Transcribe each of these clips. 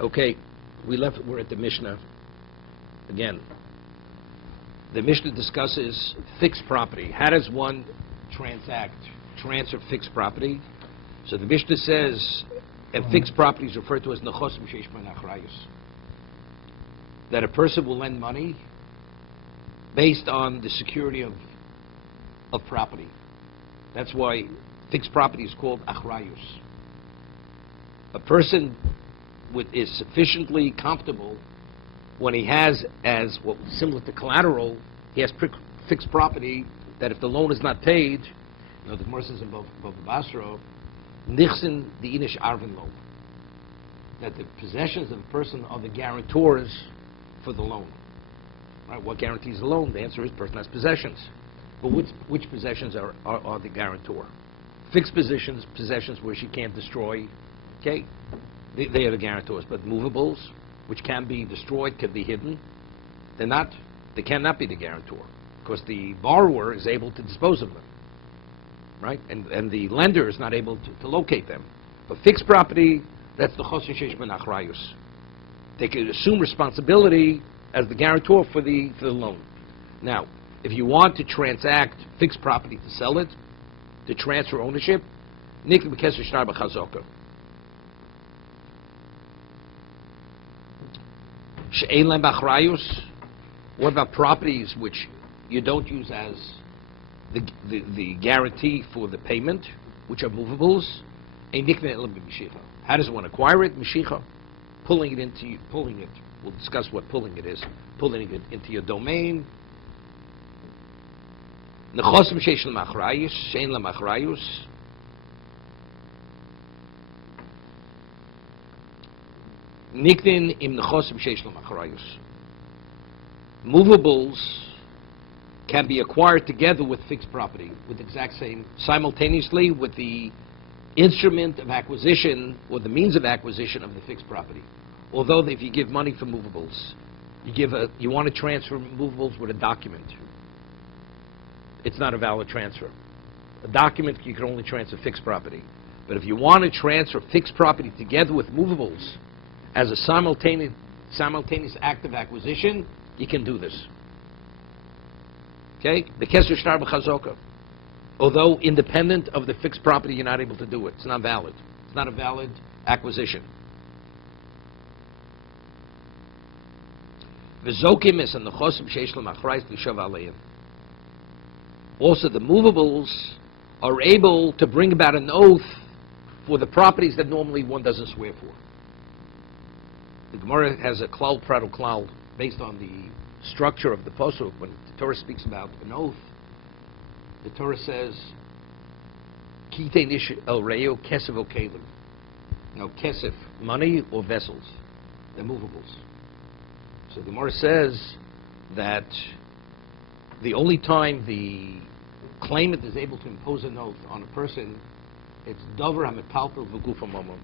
Okay, we're at the Mishnah again. The Mishnah discusses fixed property. How does one transfer fixed property? So the Mishnah says, and fixed property is referred to as nechosim sheish ben achrayus, that a person will lend money based on the security of property. That's why fixed property is called achrayus. A person is sufficiently comfortable when he has, as what similar to collateral, he has fixed property that if the loan is not paid, the Gemara says in Bava Basra, nichsin the inish arvin loan, that the possessions of a person are the guarantors for the loan. Right? What guarantees the loan? The answer is person has possessions. But which possessions are the guarantor? Fixed possessions which she can't destroy, okay, they are the guarantors. But movables, which can be destroyed, can be hidden, they cannot be the guarantor, because the borrower is able to dispose of them, right? And the lender is not able to locate them. But fixed property, that's the chosin sheish ben achrayus. They can assume responsibility as the guarantor for the loan. Now, if you want to transact fixed property to sell it, to transfer ownership, nikli b'keser shtar b'chazaka. She'ein lem b'achrayus. What about properties which you don't use as the guarantee for the payment, which are movables? Ein nikli elam b'mishicha. How does one acquire it? Mishicha, pulling it. We'll discuss what pulling it is. Pulling it into your domain. Nechosim sheish lem achrayus, she'ein lem achrayus. Niknin im nechosim sheish lem achrayus. Movables can be acquired together with fixed property, with the exact same, simultaneously with the instrument of acquisition or the means of acquisition of the fixed property. Although if you give money for movables, you want to transfer movables with a document, it's not a valid transfer. A document, you can only transfer fixed property. But if you want to transfer fixed property together with movables as a simultaneous act of acquisition, you can do this. Okay? The keser shtar b'chazaka. Although independent of the fixed property, you're not able to do it. It's not valid. It's not a valid acquisition. V'zokim is an nechosim sheish lem achrayus l'shav aleim. Also, the movables are able to bring about an oath for the properties that normally one doesn't swear for. The Gemara has a klal prat klal based on the structure of the pasuk. When the Torah speaks about an oath, the Torah says, "Kitei nish el reo kesef o kelim." Now, kesef, money or vessels, they're movables. So the Gemara says that the only time the claimant is able to impose an oath on a person, it's davar hametaltel v'gufa mamon.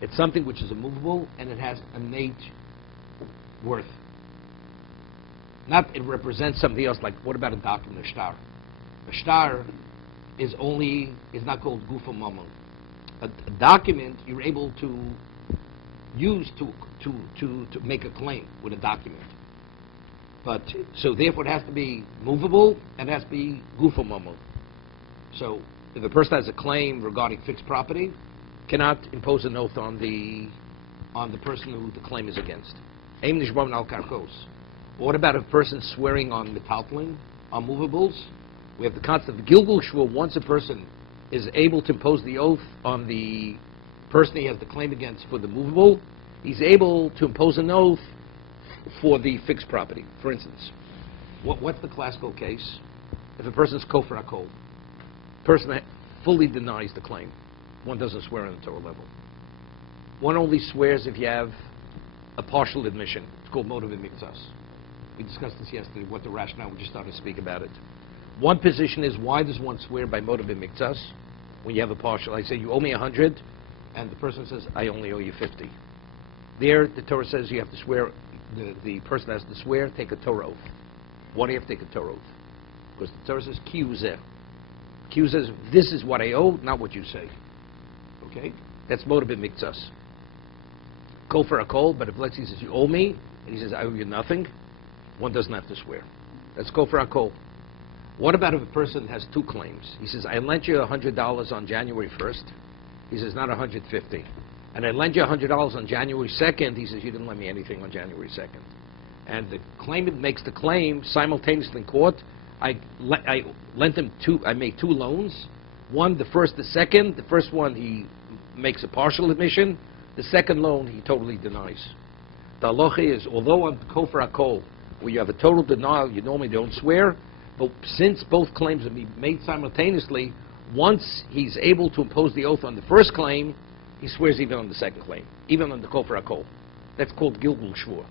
It's something which is immovable and it has innate worth. Not it represents something else. Like what about a document, a shtar? A shtar is not called gufa mamon. A document you're able to use to make a claim with a document. But so therefore it has to be movable and it has to be gufa mamon. So if a person has a claim regarding fixed property, cannot impose an oath on the person who the claim is against. Eim nishbam al karkos. What about a person swearing on metaltling, on movables? We have the concept of gilgul shvur. Once a person is able to impose the oath on the person he has the claim against for the movable, he's able to impose an oath for the fixed property. For instance, what's the classical case? If a person is kofar hakol, person that fully denies the claim, one doesn't swear on the Torah level. One only swears if you have a partial admission. It's called motiv mikzas. We discussed this yesterday, what the rationale, we just started to speak about it. One position is, why does one swear by motiv mikzas when you have a partial? I say, you owe me 100, and the person says, I only owe you 50. There, the Torah says you have to swear, the person has to swear, take a Torah oath. Why do you have to take a Torah oath? Because the Torah says, ki uzeh. Ki says, this is what I owe, not what you say. Okay? That's motiv mikzas. Kofar Akol, but if let's say he says, you owe me, and he says, I owe you nothing, one doesn't have to swear. That's Kofar Akol. What about if a person has two claims? He says, I lent you $100 on January 1st. He says, not $150. And I lent you $100 on January 2nd. He says, you didn't lend me anything on January 2nd. And the claimant makes the claim simultaneously in court. I lent him I made two loans. One, the first, the second. The first one, he makes a partial admission. The second loan, he totally denies. The halacha is, although on Kofar Akol, where you have a total denial, you normally don't swear, but since both claims are made simultaneously, once he's able to impose the oath on the first claim, he swears even on the second claim, even on the Kofar Akol. That's called Gilgul Shvur.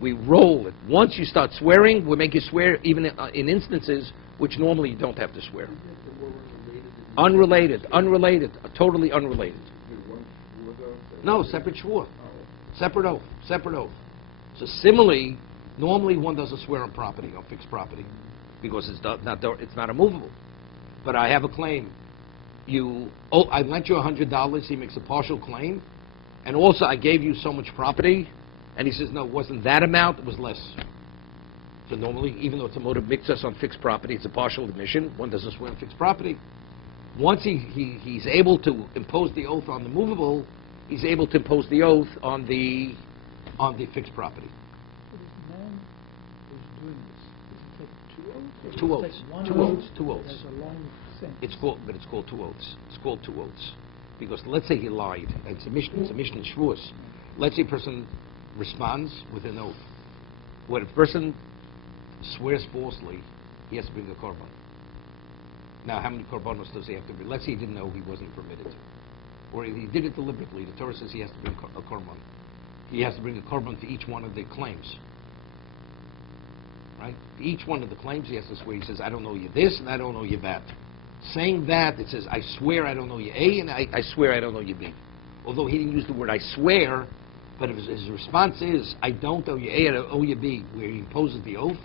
We roll it. Once you start swearing, we make you swear even in instances which normally you don't have to swear. Unrelated, totally unrelated. No, separate shvur. Separate oath. So similarly, normally one doesn't swear on property, on fixed property, because it's not immovable. But I have a claim. I lent you $100, he makes a partial claim, and also I gave you so much property, and he says, no, it wasn't that amount, it was less. So normally, even though it's a motive mixus on fixed property, it's a partial admission, one doesn't swear on fixed property. Once he's able to impose the oath on the movable, he's able to impose the oath on the fixed property. But this man is doing this. Does it take Two oaths. Two oaths. There's a long sentence. It's called two oaths. It's called two oaths. Because let's say he lied. It's a mission in Shavuos. Let's say a person responds with an oath. When a person swears falsely, he has to bring a korban. Now, how many korbanos does he have to bring? Let's say he didn't know he wasn't permitted. Or he did it deliberately. The Torah says he has to bring a korban. He has to bring a korban to each one of the claims. Right? Each one of the claims he has to swear. He says, I don't know you this and I don't know you that. Saying that, it says, I swear I don't know you A and I swear I don't know you B. Although he didn't use the word I swear, but if his response is, I don't owe you A and I owe you B, where he imposes the oath,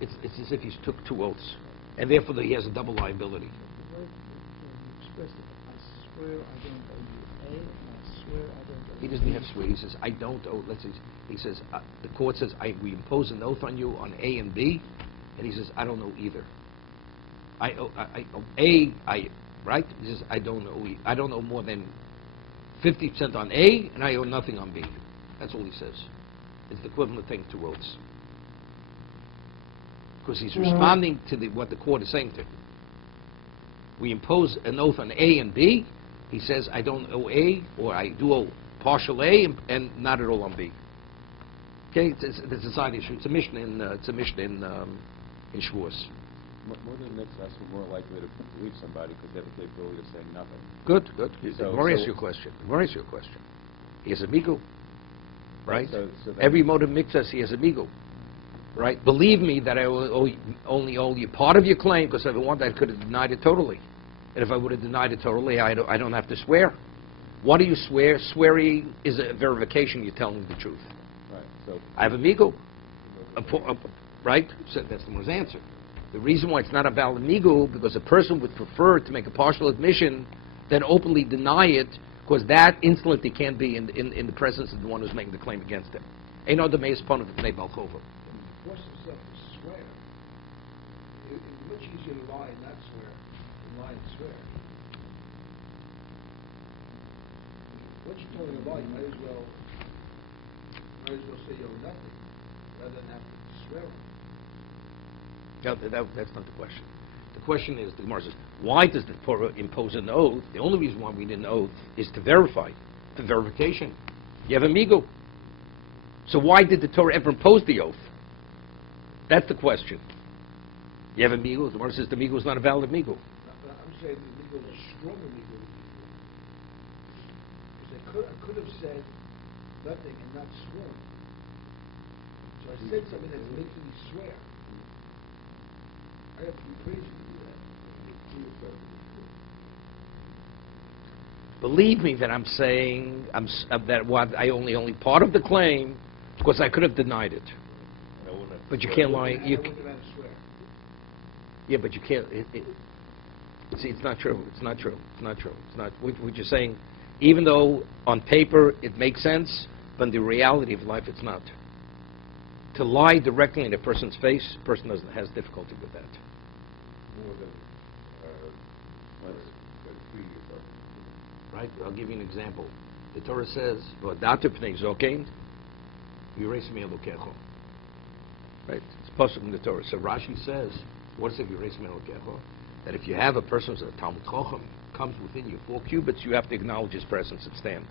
it's as if he took two oaths. And therefore he has a double liability. The word you expressed it, I swear I don't owe you A, and I swear I don't owe He you doesn't B. have to swear. He says, I don't owe, he says, the court says, we impose an oath on you on A and B, and he says, I don't know either. I owe A, right? He says, I don't owe more than 50% on A, and I owe nothing on B. That's all he says. It's the equivalent thing to oaths. Because he's responding to what the court is saying to him. We impose an oath on A and B. He says, I don't owe A, or I do owe partial A, and not at all on B. Okay, it's a side issue. It's a mission in Shavuos. More than makes us more likely to believe somebody because they have the capability of saying nothing. Good. So- Gemara asks so- your question. He has a migu, right? So that- Every motive mixus, he has a migu, right? Believe me that I only owe you part of your claim, because if I wanted, I could have denied it totally. And if I would have denied it totally, I don't have to swear. What do you swear? Swearing is a verification you're telling the truth. Right. So I have a migu, right? So that's the Gemara's answer. The reason why it's not a valid migu, because a person would prefer to make a partial admission than openly deny it, because that instantly can't be in the presence of the one who's making the claim against him. Ain't no demeis pon of the Pnei Balchova. Force himself to swear. It's much easier to lie and not swear than lie and swear. Once you're telling a lie, you might as well say you owe nothing rather than have to swear on it. No, that's not the question. The question is, the Gemara says, why does the Torah impose an oath? The only reason why we need an oath is to verify, for verification. You have a migu. So why did the Torah ever impose the oath? That's the question. You have a migu. The Gemara says the migu is not a valid migu. But I'm saying the legal is a stronger legal because I could have said nothing and not sworn. So I said something that's making me swear. I have to be crazy to do that. Believe me that I'm saying that what I only part of the claim, because I could have denied it. But you can't lie. I wouldn't have had to swear. Yeah, but you can't. See, it's not true. It's not true. It's not true. It's not. What you're saying, even though on paper it makes sense, but in the reality of life it's not. To lie directly in a person's face, a person has difficulty with that. More than once, but 3 years old. Right? I'll give you an example. The Torah says, "V'adatu pnei zokein, yirei me'elokecho." Right? It's pasuk in the Torah. So Rashi says, what is it, yirei me'elokecho? That if you have a person who's a Talmud Chacham, comes within your 4 cubits, you have to acknowledge his presence and stand.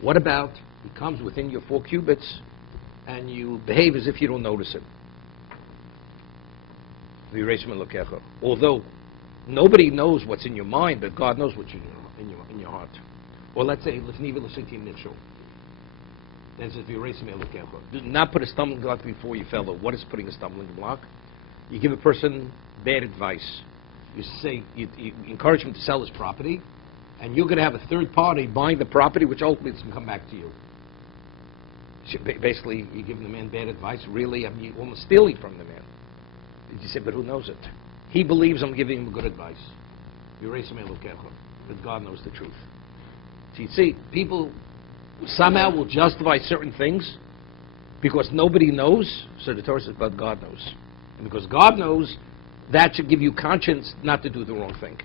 What about he comes within your 4 cubits and you behave as if you don't notice him? Although nobody knows what's in your mind, but God knows what's in your heart. Or let's say, then says, do not put a stumbling block before your fellow. What is putting a stumbling block? You give a person bad advice. You say, you encourage him to sell his property, and you're going to have a third party buying the property, which ultimately is going to come back to you. Basically, you're giving the man bad advice. Really, I mean, you're almost stealing from the man. You say, but who knows it? He believes I'm giving him good advice. But God knows the truth. So you see, people somehow will justify certain things because nobody knows. So the Torah says, but God knows. And because God knows, that should give you conscience not to do the wrong thing.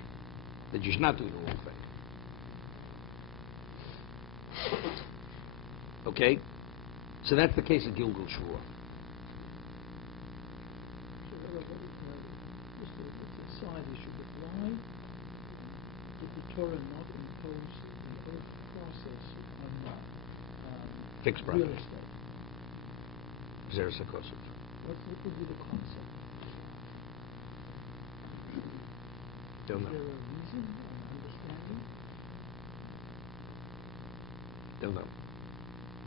That you should not do the wrong thing. Okay? So that's the case of Gilgul Shura. So just a side issue, but why did the Torah not impose the oath process on Fixed real property. estate? Xeris HaKosov. What would be the concept? Don't Is know. there a reason, an understanding? Don't know.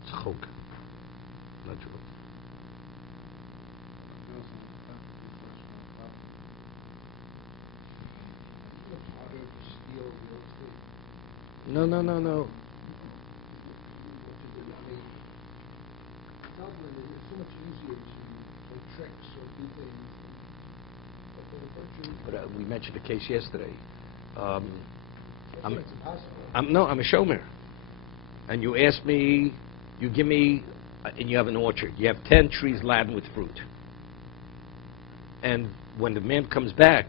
It's chok. Not true. It's harder to steal real estate. No. What to do. I mean, it sounds like it's so much easier to play tricks or do things. But the virtue, But we mentioned a case yesterday. I think it's impossible. I'm a shomer. And you ask me, you give me, and you have an orchard. You have 10 trees laden with fruit. And when the man comes back,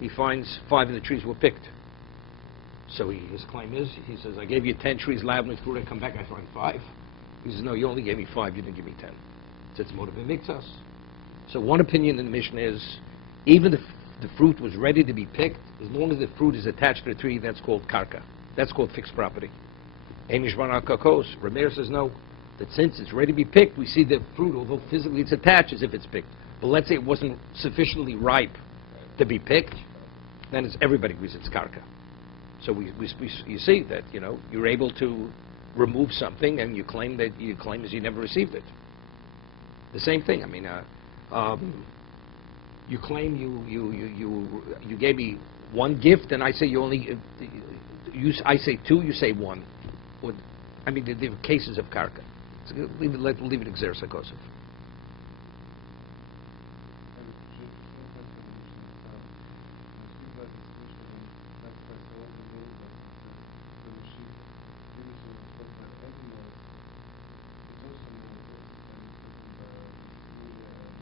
he finds 5 of the trees were picked. So his claim is, he says, I gave you 10 trees laden with fruit, I come back, I find 5. He says, no, you only gave me 5, you didn't give me 10. So it's motive us. So one opinion in the Mishnah is, even if the fruit was ready to be picked, as long as the fruit is attached to the tree, that's called karka. That's called fixed property. Rameir says no, that since it's ready to be picked, we see the fruit, although physically it's attached as if it's picked. But let's say it wasn't sufficiently ripe to be picked, then everybody agrees it's karka. So you see that, you're able to remove something and you claim as you never received it. The same thing, I mean, you claim you gave me 1 gift, and I say I say 2, you say 1. I mean, there are cases of karka. So leave it at Xeris HaKosov.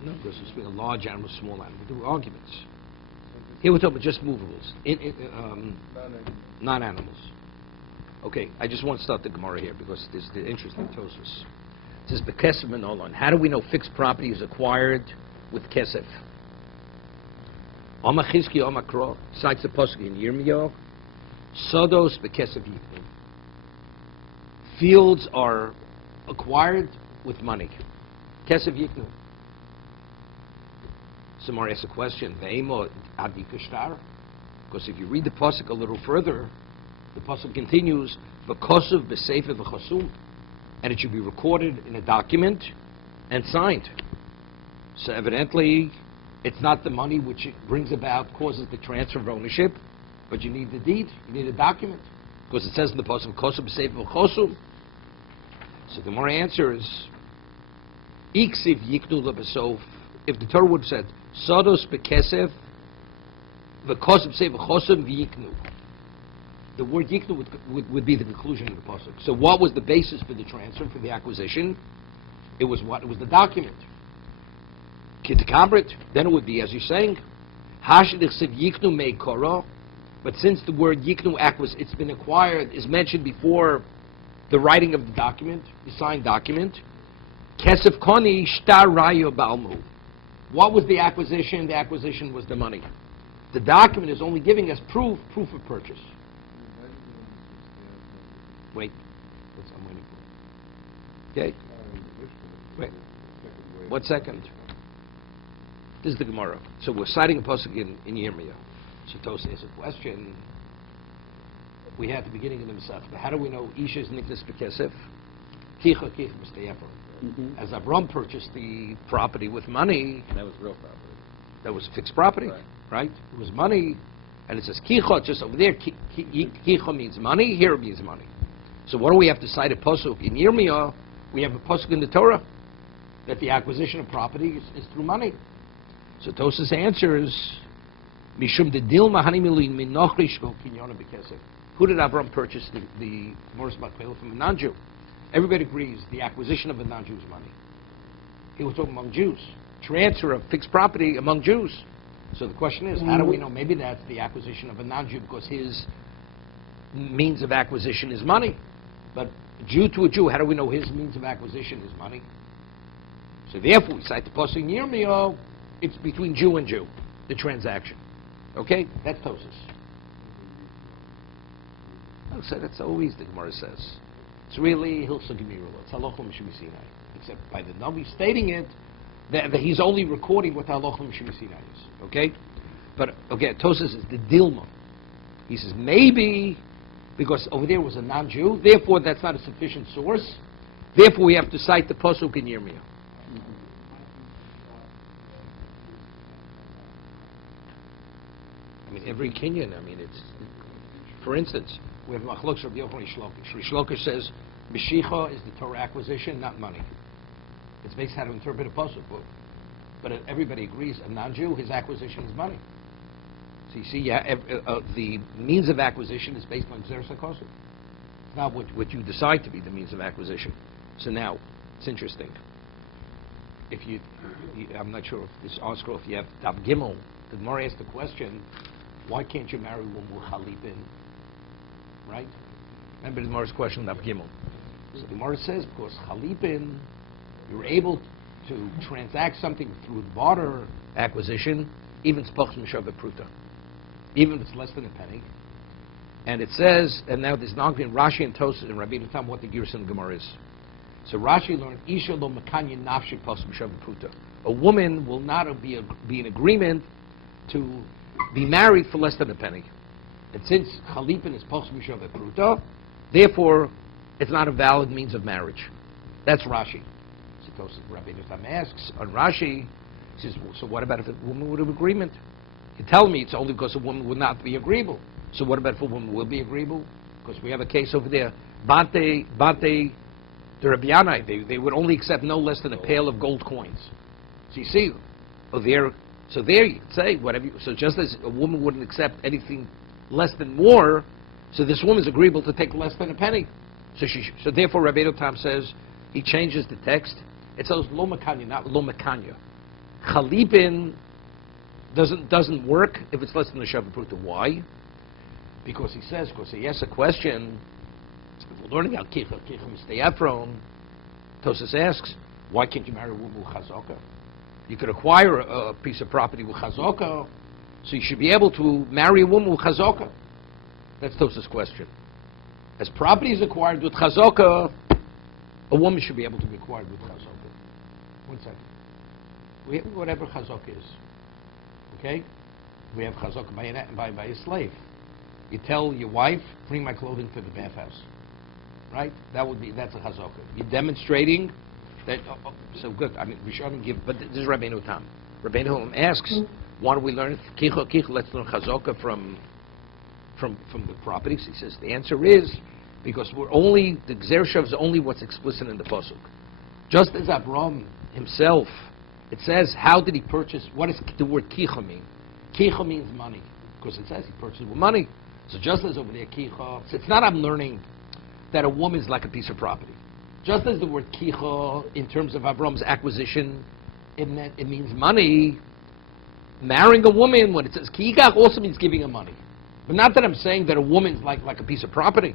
No, because we're speaking of large animals, small animals. We do arguments. Here we're talking about just movables, non-animals. Okay, I just want to start the Gemara here because there's the interesting Tosfos. It says, Bekesef Menolan. How do we know fixed property is acquired with kesef? Oma Chizki, Oma Kro, cites the pasuk in Yirmiyahu, Sodos Bekesef Yiknu. Fields are acquired with money. Kesef Yiknu. Somewhere asks a question, Ve'emo Adikashtar? Because if you read the pasuk a little further, the pasuk continues, V'kosuv b'sefer v'chosum, and it should be recorded in a document and signed. So evidently, it's not the money which it brings about, causes the transfer of ownership, but you need the deed, you need a document. Because it says in the pasuk, V'kosuv b'sefer v'chosum. So the more answer is, Iksiv yiknu lebesof. If the Torah would have said, Sodos bekesef, v'kosuv b'sefer v'chosum v'yiknu. the word yiknu would be the conclusion of the pasuk. So what was the basis for the transfer, for the acquisition? It was what? It was the document. Kitakabrit. Then it would be, as you're saying, hashidich yiknu mei koro. But since the word yiknu it's been acquired, is mentioned before the writing of the document, the signed document, kesef koni shtar rayo balmu. What was the acquisition? The acquisition was the money. The document is only giving us proof of purchase. Wait, that's what I'm waiting for. Okay. Wait. 1 second. This is the Gemara. So we're citing a pasuk in Yirmiyah. So Tosa has a question. We had at the beginning of the Masechta. How do we know Isha's niknas bekesef? Kicha mistayefron. As Abram purchased the property with money, And that was real property. that was fixed property, right? It was money, and it says kicha just over there. Kicha means money. Here it means money. So what do we have to cite a pasuk in Yirmiyah? We have a pasuk in the Torah that the acquisition of property is through money. So Tosas answers, Mishum de Dilma Hanimilin min Nochrish Kinyona Bekesef. Who did Avram purchase the Morris Bakpela from? A non-Jew. Everybody agrees the acquisition of a non-Jew is money. He was talking among Jews. Transfer of fixed property among Jews. So the question is, how do we know? Maybe that's the acquisition of a non-Jew because his means of acquisition is money. But Jew to a Jew, how do we know his means of acquisition is money? So therefore, we cite the pasuk in Yirmiyah, it's between Jew and Jew, the transaction. Okay? That's Tosas. So that's always the Gemara says. It's really Hilsa Gemirula. It's Halacha M'Shem Sinai. Except by the Navi stating it, that he's only recording what Halacha M'Shem Sinai is. Okay? But, okay, Tosas is the Dilma. He says, maybe, because over there was a non-Jew, therefore that's not a sufficient source. Therefore we have to cite the pasuk in Yirmiyah. I mean, every Kenyan, it's, for instance, we have Machlokes Rabbi Yochanan Shlokish. Shlokish says, Meshicha is the Torah acquisition, not money. It's based how to interpret a pasuk. But everybody agrees, a non-Jew, his acquisition is money. So you see, the means of acquisition is based on Xeris HaKosov. It's not what you decide to be the means of acquisition. So now, it's interesting. If I'm not sure if this article, if you have Tab Gimel, the Gemara asked the question, why can't you marry one with Chalipin? Right? Remember the Gemara's question, Tab Gimel. So the Gemara says, because Chalipin, you're able to transact something through barter acquisition, even Spoch Mishav Pruta. Even if it's less than a penny. And it says, and now there's not between Rashi and Tosas and Rabbi Tam what the Gerson Gemara is. So Rashi learned, Isha lo makanya nafshi pas Mishav Pruta. A woman will not be in agreement to be married for less than a penny. And since Chalipin is pas Mishav Pruta, therefore it's not a valid means of marriage. That's Rashi. So Tosas Rabbi Tam asks on Rashi, he says, so what about if a woman would have agreement? You tell me it's only because a woman would not be agreeable. So what about if a woman will be agreeable? Because we have a case over there. Bate, the Rabbianai, they would only accept no less than a pail of gold coins. So you see, there you could say whatever. So just as a woman wouldn't accept anything less than more, so this woman's agreeable to take less than a penny. So therefore, Rabbi Tam says he changes the text. It says lo makanya, not lo makanya. Chalipin doesn't work if it's less than the Shabbat Pruta. Why? Because he asks a question. If we're learning out Kicha Mistayafron, Tosas asks, why can't you marry a woman with Chazaka? You could acquire a piece of property with Chazaka, so you should be able to marry a woman with Chazaka. That's Tosas' question. As property is acquired with Chazaka, a woman should be able to be acquired with Chazaka. 1 second. We have whatever Chazaka is. Okay? We have chazaka by a slave. You tell your wife, bring my clothing to the bathhouse. Right? That's a chazaka. You're demonstrating that, so good. I mean, we shouldn't give, but this is Rabbeinu Tam. Rabbeinu Tam asks, why do we learn kicha, let's learn chazaka from the properties? He says, the answer is, because the Gzer is only what's explicit in the pasuk. Just as Abraham himself, it says, how did he purchase? What does the word kicha mean? Kicha means money, because it says he purchased with money. So just as over there, kicha, it's not I'm learning that a woman is like a piece of property. Just as the word kicha, in terms of Avram's acquisition, it means money. Marrying a woman, when it says kikach, also means giving her money. But not that I'm saying that a woman's like a piece of property.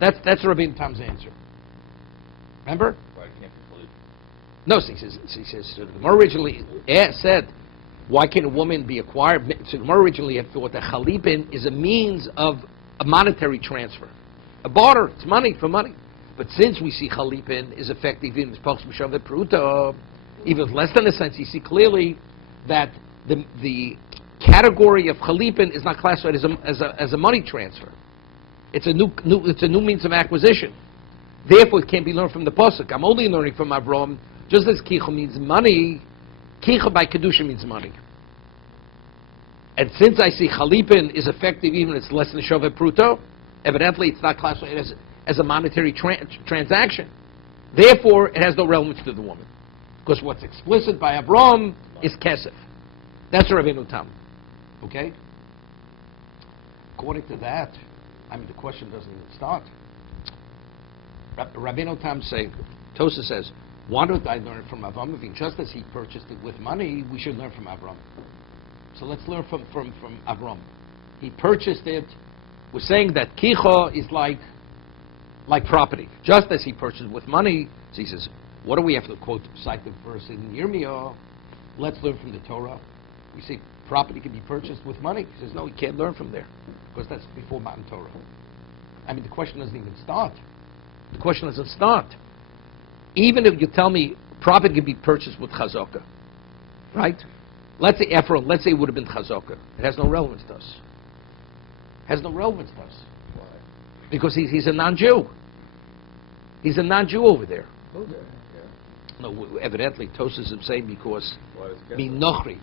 That's Rabbi Tam's answer. Remember? Why it can't be fully. No, so he says the Gemara originally said, why can a woman be acquired? So the Gemara originally had thought that chalipin is a means of a monetary transfer. A barter, it's money for money. But since we see chalipin is effective in pruta, even less than a sense, you see clearly that the category of chalipin is not classified as a money transfer. It's a new means of acquisition. Therefore, it can't be learned from the pasuk. I'm only learning from Avram. Just as kicha means money, kicha by kiddushin means money. And since I see chalipin is effective even if it's less than shovet pruto, evidently it's not classified as a monetary transaction. Therefore, it has no relevance to the woman. Because what's explicit by Avram is kesef. That's Rabbeinu Tam. Okay? According to that, I mean, the question doesn't even start. Rabbeinu Tam saying, Tosa says, why don't I learn from Avram? If just as he purchased it with money, we should learn from Avram. So let's learn from Avram. He purchased it. We're saying that kicha is like property. Just as he purchased with money, so he says, what do we have to quote, cite the verse in Yirmiyah? Let's learn from the Torah. We say property can be purchased with money. He says, no, we can't learn from there, because that's before Matan Torah. I mean, the question doesn't even start. The question doesn't start. Even if you tell me property can be purchased with chazaka, right? Let's say Ephron, let's say it would have been chazaka. It has no relevance to us. Has no relevance to us. Why? Because he's a non-Jew. He's a non-Jew over there. Okay. Yeah. No, evidently, Tosas is saying because Why does kesef? Minochri.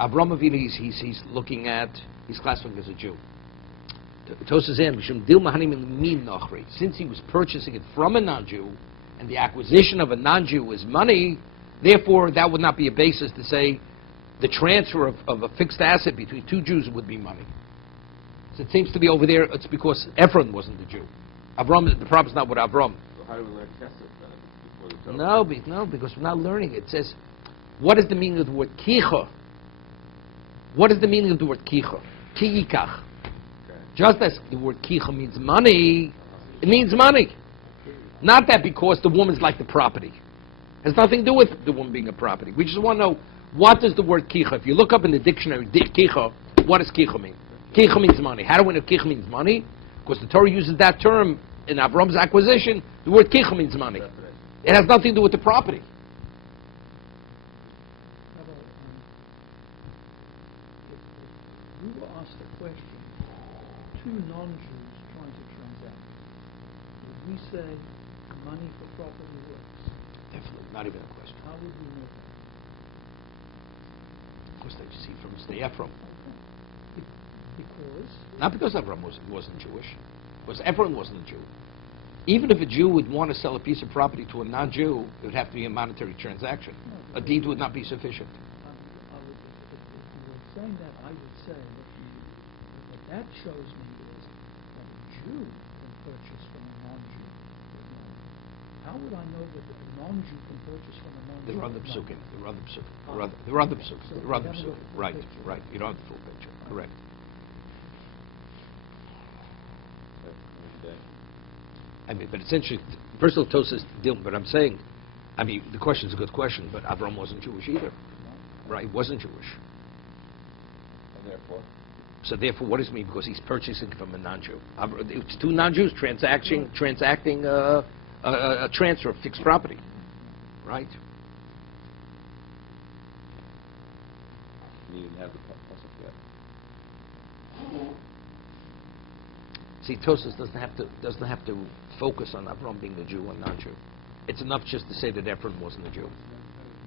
Avram Avinu, he's looking at, he's classifying as a Jew. Tosas in, since he was purchasing it from a non-Jew, and the acquisition of a non-Jew is money, therefore that would not be a basis to say the transfer of a fixed asset between two Jews would be money. So it seems to be over there, it's because Ephron wasn't a Jew. Avram, the problem's not with Avram. So how do we learn kesef then? Before the Torah? No, because we're not learning it. It says, what is the meaning of the word kicha? What is the meaning of the word kicha? Kiyikach. Okay. Just as the word kicha means money, it means money. Not that because the woman's like the property. It has nothing to do with the woman being a property. We just want to know, what does the word kicha? If you look up in the dictionary, kicha, what does kicha mean? Kicha means money. How do we know kicha means money? Because the Torah uses that term in Avram's acquisition. The word kicha means money. It has nothing to do with the property. How about, if we were asked a question, two non-Jews trying to transact, would we say money for property works? Definitely, not even a question. How would we know that? Of course, they see from the Ephraim. Because Not because Ephraim wasn't Jewish, because Ephraim wasn't a Jew. Even if a Jew would want to sell a piece of property to a non-Jew, it would have to be a monetary transaction. A deed would not be sufficient. if you were saying that, I would say what that shows me is that a Jew can purchase from a non-Jew with money. How would I know that a non-Jew can purchase from a non-Jew? There are other with money? psukim. There are other psukim. So There are other you haven't psukim. got the full Right, picture. right. You don't have the full picture. Correct. I mean, but essentially, first of all, Tosas deal. But I'm saying, I mean, the question is a good question, but Avram wasn't Jewish either, right? He wasn't Jewish. And therefore, So therefore, what does it mean? Because he's purchasing from a non-Jew. It's two non-Jews transacting a transfer of fixed property, right? you didn't have the pasuk yet. See, Tosas doesn't have to focus on Avram being a Jew or non-Jew. It's enough just to say that Ephraim wasn't a Jew,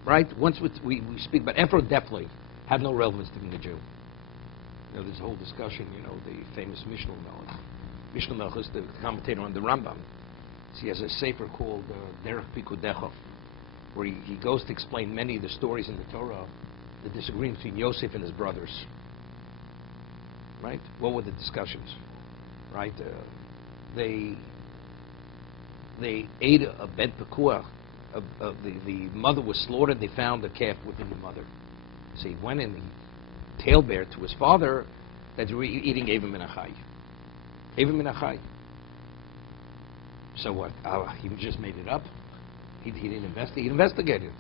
right? Once we speak about Ephraim, definitely had no relevance to being a Jew. You know, there's a whole discussion. You know, the famous Mishnah Melech. Mishnah Melech is the commentator on the Rambam. So he has a sefer called Derech Pikudecha, where he goes to explain many of the stories in the Torah, the disagreement between Yosef and his brothers. right? What were the discussions, right? They ate a bet pekua. The mother was slaughtered. They found a calf within the mother. So he went and he talebeared to his father that they were eating Evim min achai. Evim min achai. So what? He just made it up. He didn't investigate. He investigated.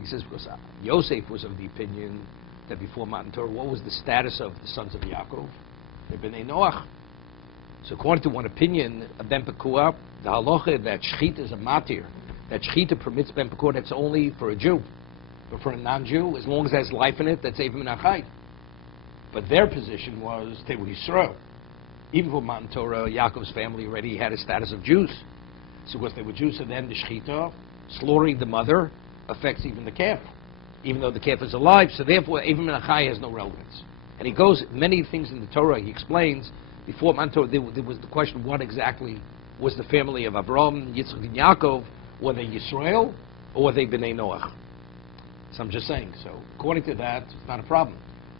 He says because Yosef was of the opinion that before Matan Torah, what was the status of the sons of Yaakov? They've been Noach. So according to one opinion, a ben pekua, the halacha that shechita is a matir, that shechita permits ben pekua, that's only for a Jew. But for a non-Jew, as long as there's life in it, that's Evim min achai. But their position was they were Yisrael. Even for Matan Torah, Yaakov's family already had a status of Jews. So because they were Jews, so then the shechita, slaughtering the mother, affects even the calf, even though the calf is alive. So therefore, Evim min achai has no relevance. And he goes, many things in the Torah, he explains, before Matan Torah, there was the question, what exactly was the family of Avraham, Yitzchak, and Yaakov? Were they Yisrael, or were they Bnei Noach? So I'm just saying, so according to that, it's not a problem.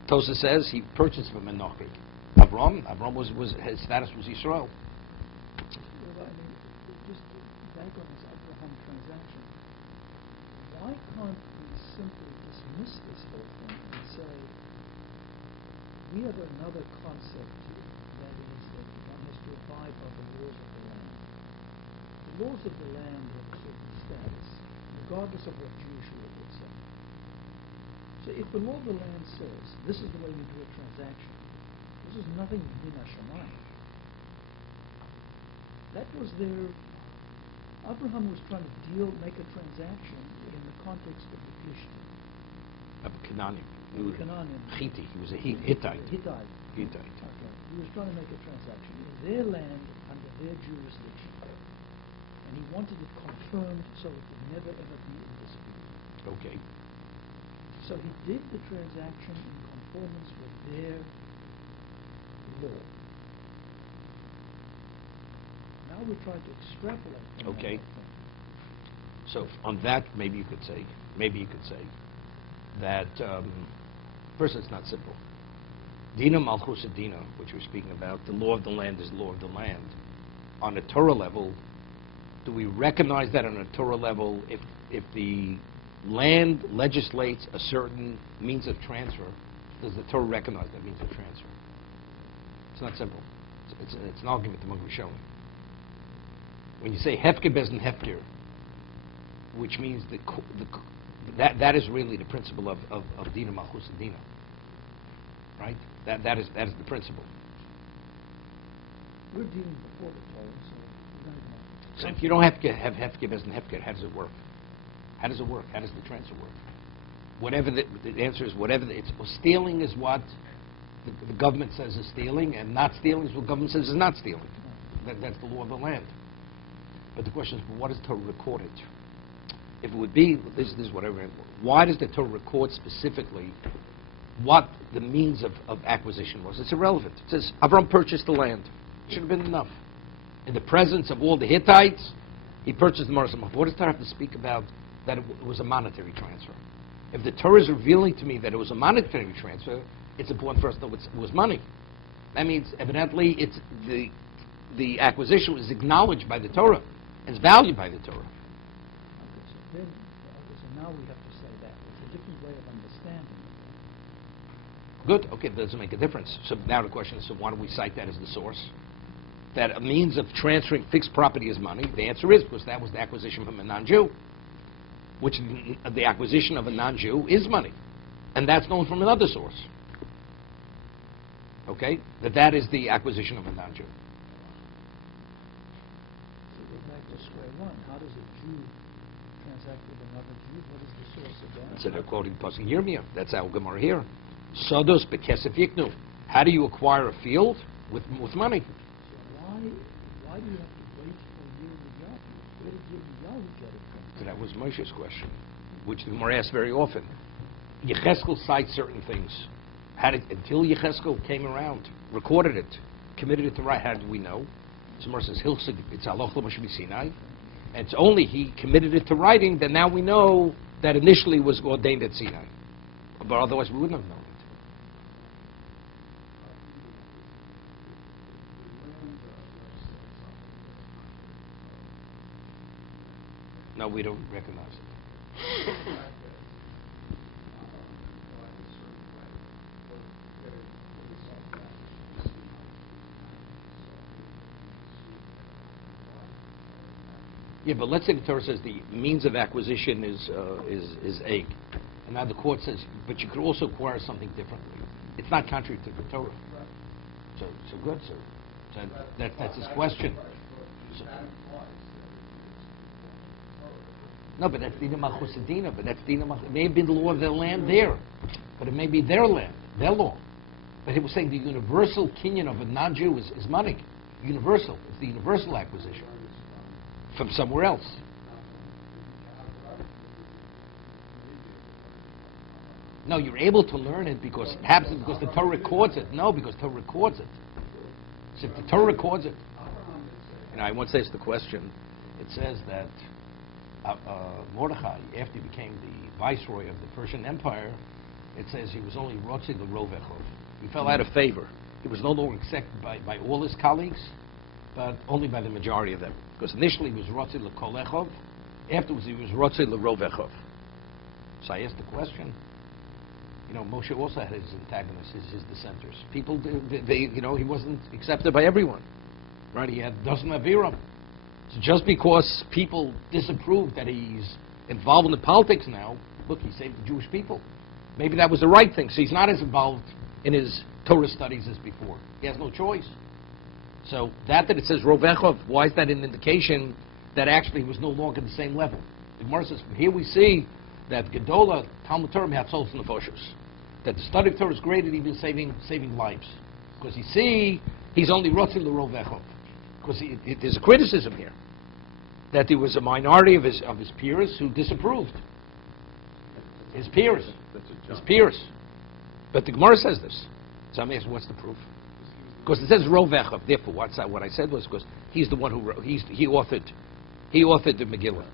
Tosa says he purchased from a Nochri. Avraham was his status was Yisrael. Well, I mean, just back on this Abraham transaction, why can't we simply dismiss this whole thing and say, we have another concept here, that is that one has to abide by the laws of the land. The laws of the land have a certain status, regardless of what Jewish law would say. So if the law of the land says, this is the way you do a transaction, this is nothing min hashamayim. That was their... Abraham was trying to make a transaction in the context of the kiddushin. Of Canaan. Canaan. Hittite. He was a Hittite. Hittite. Hittite. Okay. He was trying to make a transaction in their land under their jurisdiction. And he wanted it confirmed so it could never ever be in dispute. Okay. So he did the transaction in conformance with their law. Now we're trying to extrapolate from Okay. that thing. So on that, maybe you could say that first, it's not simple. Dina Malchus Dina, which we're speaking about, the law of the land is the law of the land. On a Torah level, do we recognize that on a Torah level if the land legislates a certain means of transfer, does the Torah recognize that means of transfer? It's not simple. It's an argument among Rishonim. When you say hefker bezin hefker, which means that is really the principle of Dina Malchus and Dina, right? That is the principle. We're dealing before the Torah, so we don't know. So if you don't have hefker bezin hefker, how does it work? How does it work? How does the transfer work? Whatever the answer is, stealing is what the government says is stealing, and not stealing is what the government says is not stealing. That's the law of the land. But the question is, what does Torah record it? If it would be, this is whatever, why does the Torah record specifically what the means of acquisition was? It's irrelevant. It says, Avram purchased the land. It should have been enough. In the presence of all the Hittites, he purchased the Marzah. What does Torah have to speak about that it was a monetary transfer? If the Torah is revealing to me that it was a monetary transfer, it's important for us to know it was money. That means, evidently, it's the acquisition was acknowledged by the Torah. It's valued by the Torah. So now we have to say that. It's a different way of understanding it. Good. Okay, that doesn't make a difference. So now the question is, so why don't we cite that as the source? That a means of transferring fixed property is money. The answer is because that was the acquisition from a non-Jew, which the acquisition of a non-Jew is money. And that's known from another source. Okay? That is the acquisition of a non-Jew. So we're back to square one. How does a Jew transact with another Jew? What is the source of that? So they're quoting Pasuk Yirmiyah. That's our Gemara here. Sodos bekesef yiknu. How do you acquire a field? With money. So why do you have to wait for Yirmiyahu? Where did Yirmiyahu get it from? So that was Moshe's question, which the Gemara asks very often. Yecheskel cites certain things. Until Yecheskel came around, recorded it, committed it to right, how do we know? So Gemara says, Hilchig, it's Aloch L'Moshe Sinai. And it's only he committed it to writing that now we know that initially was ordained at Sinai. But otherwise we wouldn't have known No, we don't recognize it. Yeah, but let's say the Torah says the means of acquisition is egg, and now the court says, but you could also acquire something differently. It's not contrary to the Torah. So good, sir. So that's his question. So, no, but that's Dina Malchusadina, but that's Dina Malchus. It may have been the law of their land there, but it may be their land, their law. But he was saying the universal kinyan of a non-Jew is money. Universal. It's the universal acquisition from somewhere else. No, you're able to learn it because it happens because the Torah records it. No, because Torah records it. So if the Torah records it, I once asked the question. It says that Mordechai, after he became the viceroy of the Persian Empire, it says he was only Rotzi l'Rovechov. He fell out of favor. He was no longer accepted by all his colleagues, but only by the majority of them. Because initially he was Rotzi l'Kolechov, afterwards he was Rotzi l'Rovechov. So I asked the question. Moshe also had his antagonists, his dissenters. People, he wasn't accepted by everyone. Right? He had dozen Aviram. So just because people disapprove that he's involved in the politics now, look, he saved the Jewish people. Maybe that was the right thing. So he's not as involved in his Torah studies as before. He has no choice. So that it says Rovechov, why is that an indication that actually he was no longer at the same level? The Gemara says, from here we see that Gedola, Talmud Torah, Mehatzos and Nefoshos. That the study of Torah is great at even saving lives. Because you see, he's only Rotzi l'Rovechov. Because there's a criticism here. That there was a minority of his peers who disapproved. His peers. His peers. But the Gemara says this. So I'm asking, what's the proof? Because it says Rovechov. Therefore, what I said was because he's the one who wrote, he authored the Megillah.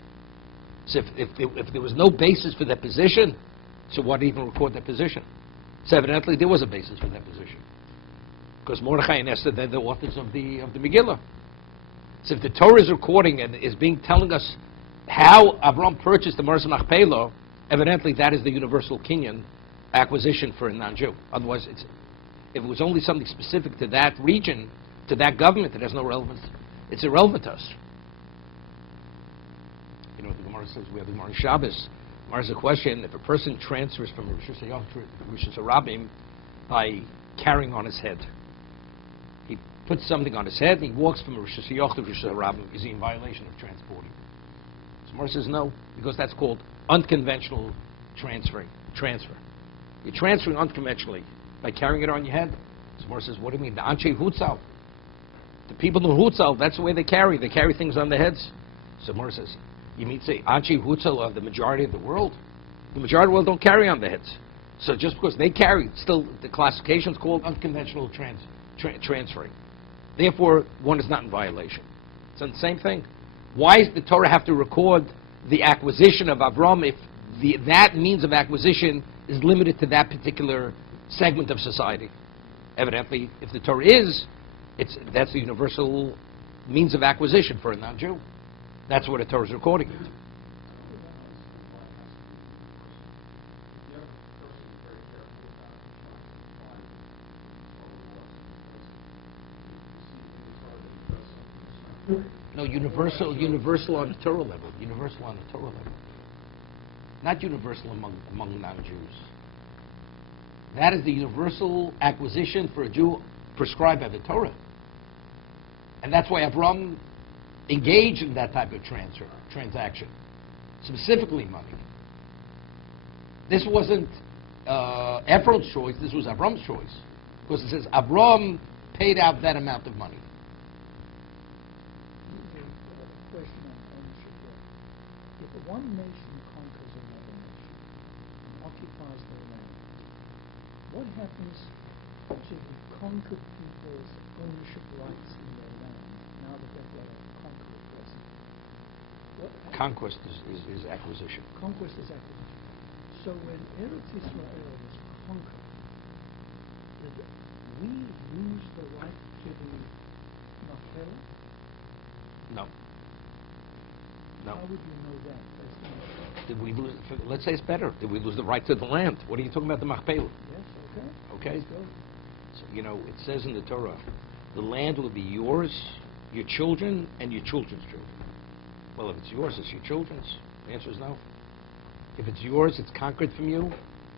So if there was no basis for that position, so why even record that position? So evidently there was a basis for that position. Because Mordechai and Esther, they're the authors of the Megillah. So if the Torah is recording and is telling us how Avram purchased the Meretz Machpelah, evidently that is the universal kinyan acquisition for a non-Jew. Otherwise, if it was only something specific to that region, to that government, that has no relevance, it's irrelevant to us. The Gemara says, we have the Gemara Shabbos. Gemara has a question, if a person transfers from Rosh Hashanah to Rosh Hashanah by carrying on his head, he puts something on his head and he walks from Rosh Hashanah to Rosh Hashanah, is he in violation of transporting? So Gemara says no, because that's called unconventional transfer. You're transferring unconventionally by carrying it on your head. So Gemara says, what do you mean? The Anshe Hutzal. The people in Hutzal, that's the way they carry. They carry things on their heads. So Gemara says, you mean to say Anshe Hutzal are the majority of the world? The majority of the world don't carry on their heads. So just because they carry, still the classification is called unconventional transferring. Therefore, one is not in violation. It's the same thing. Why does the Torah have to record the acquisition of Avram if that means of acquisition is limited to that particular segment of society? Evidently, if the Torah that's the universal means of acquisition for a non-Jew. That's what the Torah is recording it. No, universal on the Torah level. Universal on the Torah level. Not universal among non-Jews. That is the universal acquisition for a Jew prescribed by the Torah. And that's why Avram engaged in that type of transaction. Specifically money. This wasn't Ephron's choice, this was Avram's choice. Because it says Avram paid out that amount of money. Question on ownership here. If one nation conquers another nation and occupies their land, what happens to the conquered people's ownership rights in their land now that they're a conquered person? Conquest is acquisition. Conquest is acquisition. So when Eretz Israel was conquered, did we lose the right to the Machpelah? No. No. How would you know that? That's not- Did we lose? Let's say it's better. Did we lose the right to the land? What are you talking about the machpelah? Yes, okay. Okay. Let's go. So, it says in the Torah, the land will be yours, your children, and your children's children. Well, if it's yours, it's your children's. The answer is no. If it's yours, it's conquered from you,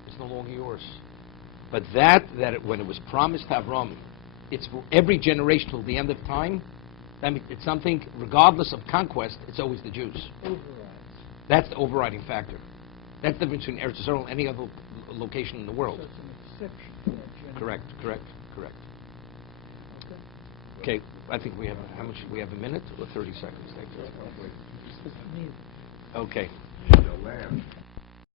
it's no longer yours. But when it was promised to Avram, it's for every generation till the end of time. That means it's something, regardless of conquest, it's always the Jews. Overrides. That's the overriding factor. That's the difference between Eretz Yisrael and any other location in the world. So it's an exception to that general. Correct. Okay. Okay, I think we have, how much, we have a minute or 30 seconds? Thank you. Neither. Okay. The land.